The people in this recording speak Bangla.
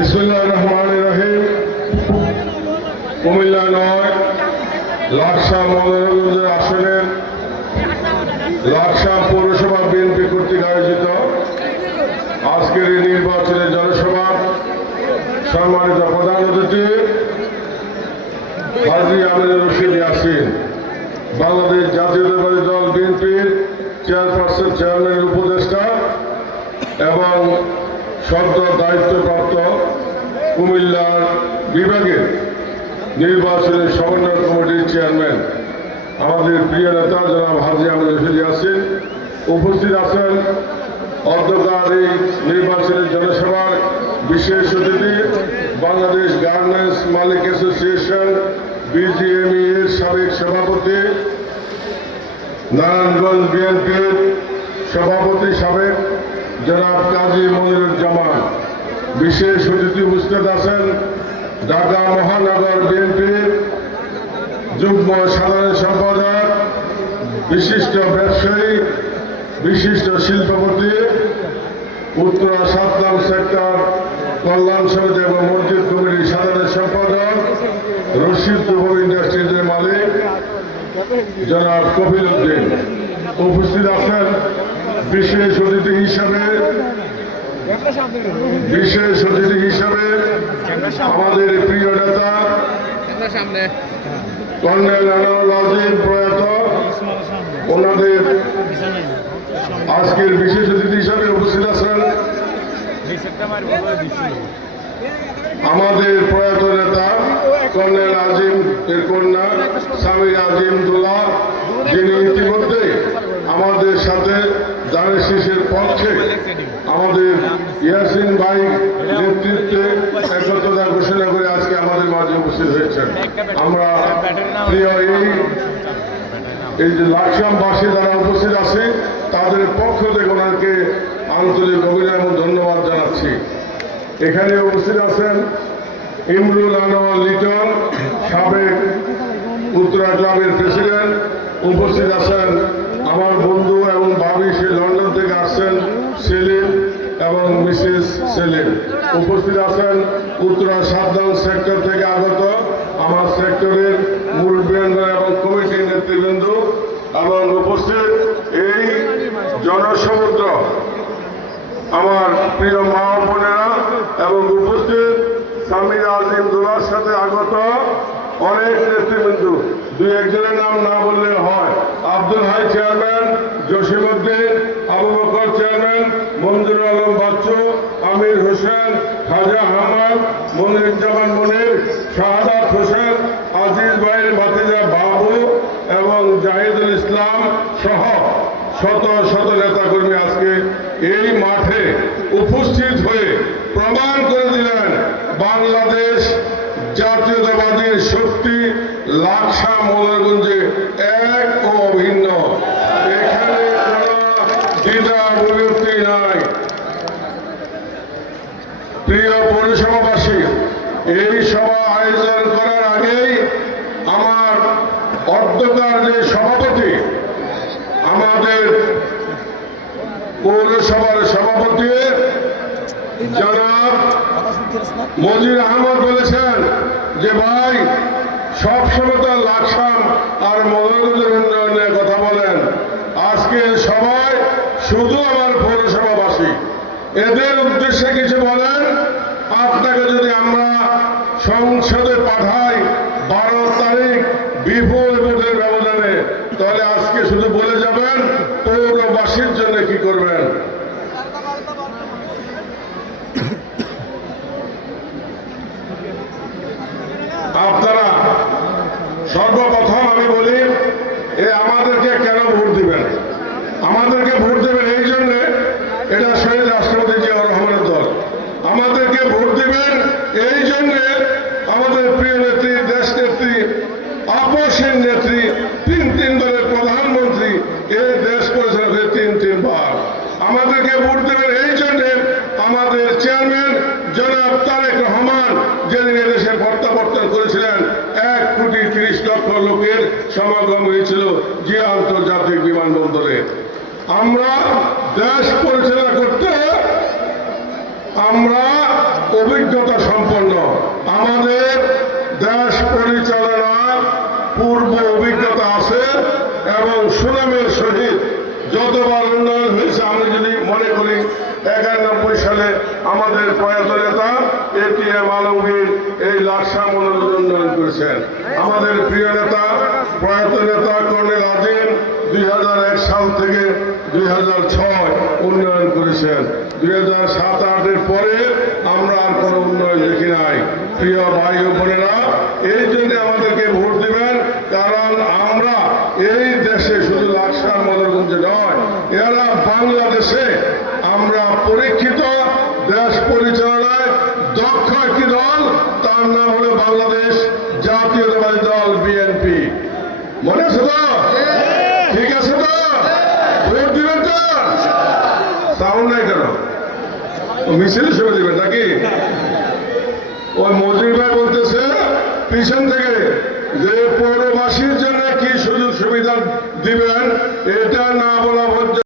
বিসমিল্লাহির রহমানির রহিম। কুমিল্লা ৯ লাকসাম মনোরঞ্জন আসনের লাকসাম পৌরসভা বিএনপি কর্তৃক আয়োজিত আজকের এই নির্বাচনের জনসভা সম্মানিত প্রধান অতিথি হাজী আমিনুর রশিদ ইয়াসিন, বাংলাদেশ জাতীয়তাবাদী দল বিএনপির চেয়ারপারসন চেয়ারম্যানের উপদেষ্টা এবং সদ্য দায়িত্বপ্রাপ্ত কুমিল্লার বিভাগের নির্বাচনের সমন্বয় কমিটির চেয়ারম্যান আমাদের প্রিয় নেতা জনাব হাজী আমিনুর রশিদ ইয়াসিন, উপস্থিত আছেন অধ্যকার এই নির্বাচনের জনসভার বিশেষ অতিথি বাংলাদেশ গার্মেন্টস মালিক অ্যাসোসিয়েশন বিজিএমই এর সাবেক সভাপতি, নারায়ণগঞ্জ বিএনপির সভাপতি সাবেক জনাব কাজী মনিরুজ্জামান। বিশেষ অতিথি উপস্থিত আছেন ঢাকা মহানগর বিএনপির যুগ্ম সাধারণ সম্পাদক, বিশিষ্ট ব্যবসায়ী, বিশিষ্ট শিল্পপতি, উত্তরা ৭ নং সেক্টর কল্যাণ সমিতি এবং মসজিদ কমিটির সাধারণ সম্পাদক, রশিদ গ্রুপ ইন্ডাস্ট্রিজের মালিক জনাব কফিল উদ্দিন। উপস্থিত আছেন বিশেষ অতিথি হিসাবে আমাদের প্রিয় নেতা কর্নেল আনোয়ারুল আজিম প্রয়াত, ওনাদের আজকের বিশেষ অতিথি হিসাবে উপস্থিত আছেন আমাদের প্রয়াত নেতা কর্নেল আজিম এর কন্যা স্বামী আজিম দুল্লাহ, যিনি ইতিমধ্যে আমাদের সাথে দানের শীষের পক্ষে আমাদের ইয়াসিন ভাই নেতৃত্বে একত্রতা ঘোষণা করে আজকে আমাদের মাঝে উপস্থিত হয়েছেন। আমরা প্রিয় এই যে লাকসামবাসী যারা উপস্থিত আছে তাদের পক্ষ থেকে ওনাকে আন্তরিক অভিনন্দন ধন্যবাদ জানাচ্ছি। এখানে উপস্থিত আছেন ইমরুল আনোয়ার লিটন, সাবেক উত্তরা ক্লাবের প্রেসিডেন্ট। উপস্থিত আছেন আমার বন্ধু এবং ভাবি, সে লন্ডন থেকে আসছেন, সেলিম এবং মিসেস সেলিম। উপস্থিত আছেন উত্তরা ৭ নং সেক্টর থেকে আগত আমার সেক্টরের মুরব্বীবৃন্দ এবং কমিটির নেতৃবৃন্দ, এবং উপস্থিত এই জনসমুদ্র আমার প্রিয় মা বোনেরা, এবং উপস্থিত স্বামী আজিম দুলার সাথে আগত অনেক নেতৃবৃন্দ। দুই একজনের নাম না বললে হয়। আব্দুল হাই চেয়ারম্যান, জসিম উদ্দিন, আবু বকর চেয়ারম্যান, মঞ্জুর আলম বাচ্চু, আমির হোসেন, খাজা আহমদ, মনিরুজ্জামান মনির, শাহাদাত হোসেন, আজিজ ভাইয়ের ভাতিজা বাবু এবং জাহিদুল ইসলাম সহ শত শত নেতাকর্মী আজকে এই মাঠে উপস্থিত হয়ে প্রমাণ করে দিলেন বাংলাদেশ জাতীয়তাবাদীর শক্তি লাকসাম মনোরঞ্জে এক ও অভিন্ন। এখানে কোনো দ্বিধা বিভক্তি নাই। প্রিয় পৌরসভাবাসী, এই সভা আয়োজন করার আগেই আমার অধ্যকার যে সভাপতি, আমাদের পৌরসভার সভাপতি জনাব মজির আহমদ বলেছেন যে ভাই সবসময় তো লাকসাম আর মনোরঞ্জনের উন্নয়নের কথা বলেন, আজকে সবাই শুধু আমার পৌরসভাবাসী, এদের উদ্দেশ্যে কিছু বলেন। আপনাকে যদি আমরা সংসদে পাঠাই 12 তারিখ বিপুল ভোটের ব্যবধানে, তাহলে আজকে শুধু বলে যাবেন পৌরবাসীর জন্য কি করবেন। আপনারা সর্বপ্রথম আমি বলি, আমাদেরকে কেন ভোট দিবেন? আমাদেরকে ভোট দেবেন এই জন্য, এটা শহীদ রাষ্ট্রপতি জিয়াউর রহমানের দল। আমাদেরকে ভোট দিবেন এই জন্য, আমাদের প্রিয় নেত্রী, দেশ নেত্রী, আপসীন নেত্রী, 3 দলের প্রধানমন্ত্রী, এই দেশ পরিচালনা করে 3 বার। আমাদেরকে ভোট দেবেন এই জন্য, আমাদের চেয়ারম্যান জনাব তারেক রহমান, যেদিন এদেশের প্রত্যাবর্তন করেছিলেন 1,30,00,000 লোকের সমাগম হয়েছিল জিয়া আন্তর্জাতিক বিমানবন্দরে। আমরা দেশ পরিচালনা করতে আমরা অভিজ্ঞতা সম্পন্ন, আমাদের দেশ পরিচালনার পূর্ব অভিজ্ঞতা আছে এবং সুনামের সহিত যতবার উন্নয়ন হয়েছে আমরা যদি মনে করি 91 সালে আমাদের প্রয়াত নেতা এটিএম আলমগীর এই লাকসাম উন্নয়ন করেছেন। আমাদের প্রিয় নেতা প্রয়াত নেতা কর্নেল আজিম 2001 সাল থেকে 2006 উন্নয়ন করেছেন। 2007-08 পরে আমরা আর কোনো উন্নয়ন দেখি নাই। প্রিয় ভাই ও বোনেরা, এই জন্য আমাদেরকে ভোট দিবেন, কারণ আমরা এই দেশে শুধু লাকসাম মদরগঞ্জে নয়, এরা বাংলাদেশে আমরা পরীক্ষিত দেশ পরিচালনায় দক্ষ একটি দল, তার নাম হলো বাংলাদেশ জাতীয়তাবাদী দল বিএনপি। মনে আছে তো? ঠিক আছে তো? ভোট দিবেন তো? সাউন্ড নাই কেন? মিছিলে শুনে দিবেন নাকি? ওই মজুরি ভাই বলতেছে পিছন থেকে যে পৌরবাসীর জন্য কি সুযোগ সুবিধা দিবেন এটা না বলা